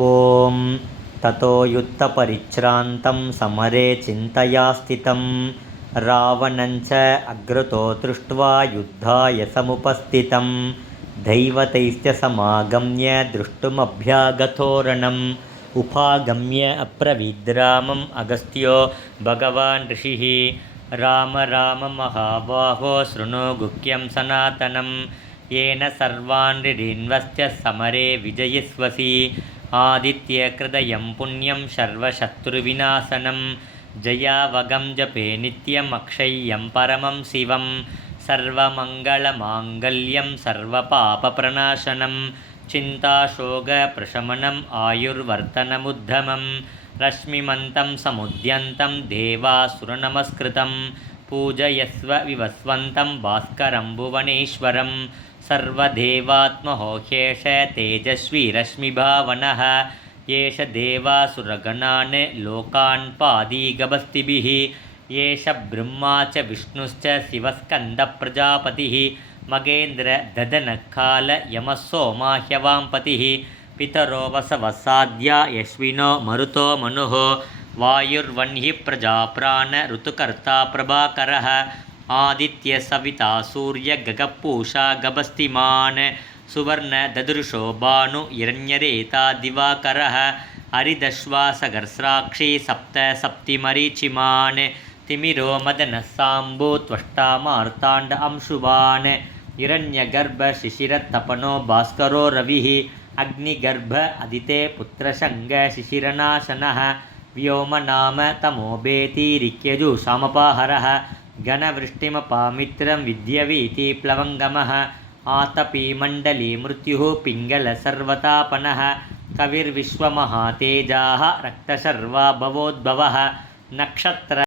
ॐ ततो युद्धपरिश्रान्तं समरे चिन्तया स्थितं रावणञ्च अग्रतो दृष्ट्वा युद्धाय समुपस्थितं दैवतैश्च समागम्य द्रष्टुमभ्यागतोरणम् उपागम्य अब्रवीद्रामम् अगस्त्यो भगवान् ऋषिः राम राम महाबाहो शृणु गुह्यं सनातनं येन सर्वान् ऋणीन्वस्य समरे विजयिष्वसि आदित्यकृदयं पुण्यं सर्वशत्रुविनाशनं जयावगं जपे नित्यम् अक्षय्यं परमं शिवं सर्वमङ्गलमाङ्गल्यं सर्वपापप्रणाशनं चिन्ताशोकप्रशमनम् आयुर्वर्धनमुद्धमं रश्मिमन्तं समुद्यन्तं देवासुरनमस्कृतं पूजयस्व विवस्वन्तं भास्करं भुवनेश्वरं सर्वदेवात्महोह्येष तेजस्वी रश्मिभावनः येष देवासुरगणान् लोकान् पादीगभस्तिभिः येष ब्रह्मा च विष्णुश्च शिवस्कन्दप्रजापतिः मगेन्द्र ददनकाल यमः सोमाह्यवांपतिः पितरो वसवसाद्या यश्विनो मरुतो मनुः वायुर्वह्निः प्रजाप्राण ऋतुकर्ता प्रभाकरः आदित्य सविता सूर्य गगपूषा गभस्तिमान् सुवर्ण ददृशो भानु हिरण्यरेता दिवाकरः हरिदश्वासगर्स्राक्षी सप्त सप्तिमरीचिमान् तिमिरो मदनः साम्बो त्वष्टा मार्ताण्ड अंशुवान् हिरण्यगर्भशिशिरतपनो भास्करो रविः अग्निगर्भ अदिते पुत्रशङ्ग शिशिरनाशनः व्योमनाम तमोबेतिरिक्यजुषामपाहरः घनवृष्टिमपामित्रं विद्यवीति प्लवङ्गमः आतपीमण्डली मृत्युः पिङ्गलसर्वतापनः कविर्विश्वमहातेजाः रक्तशर्वा भवोद्भवः नक्षत्र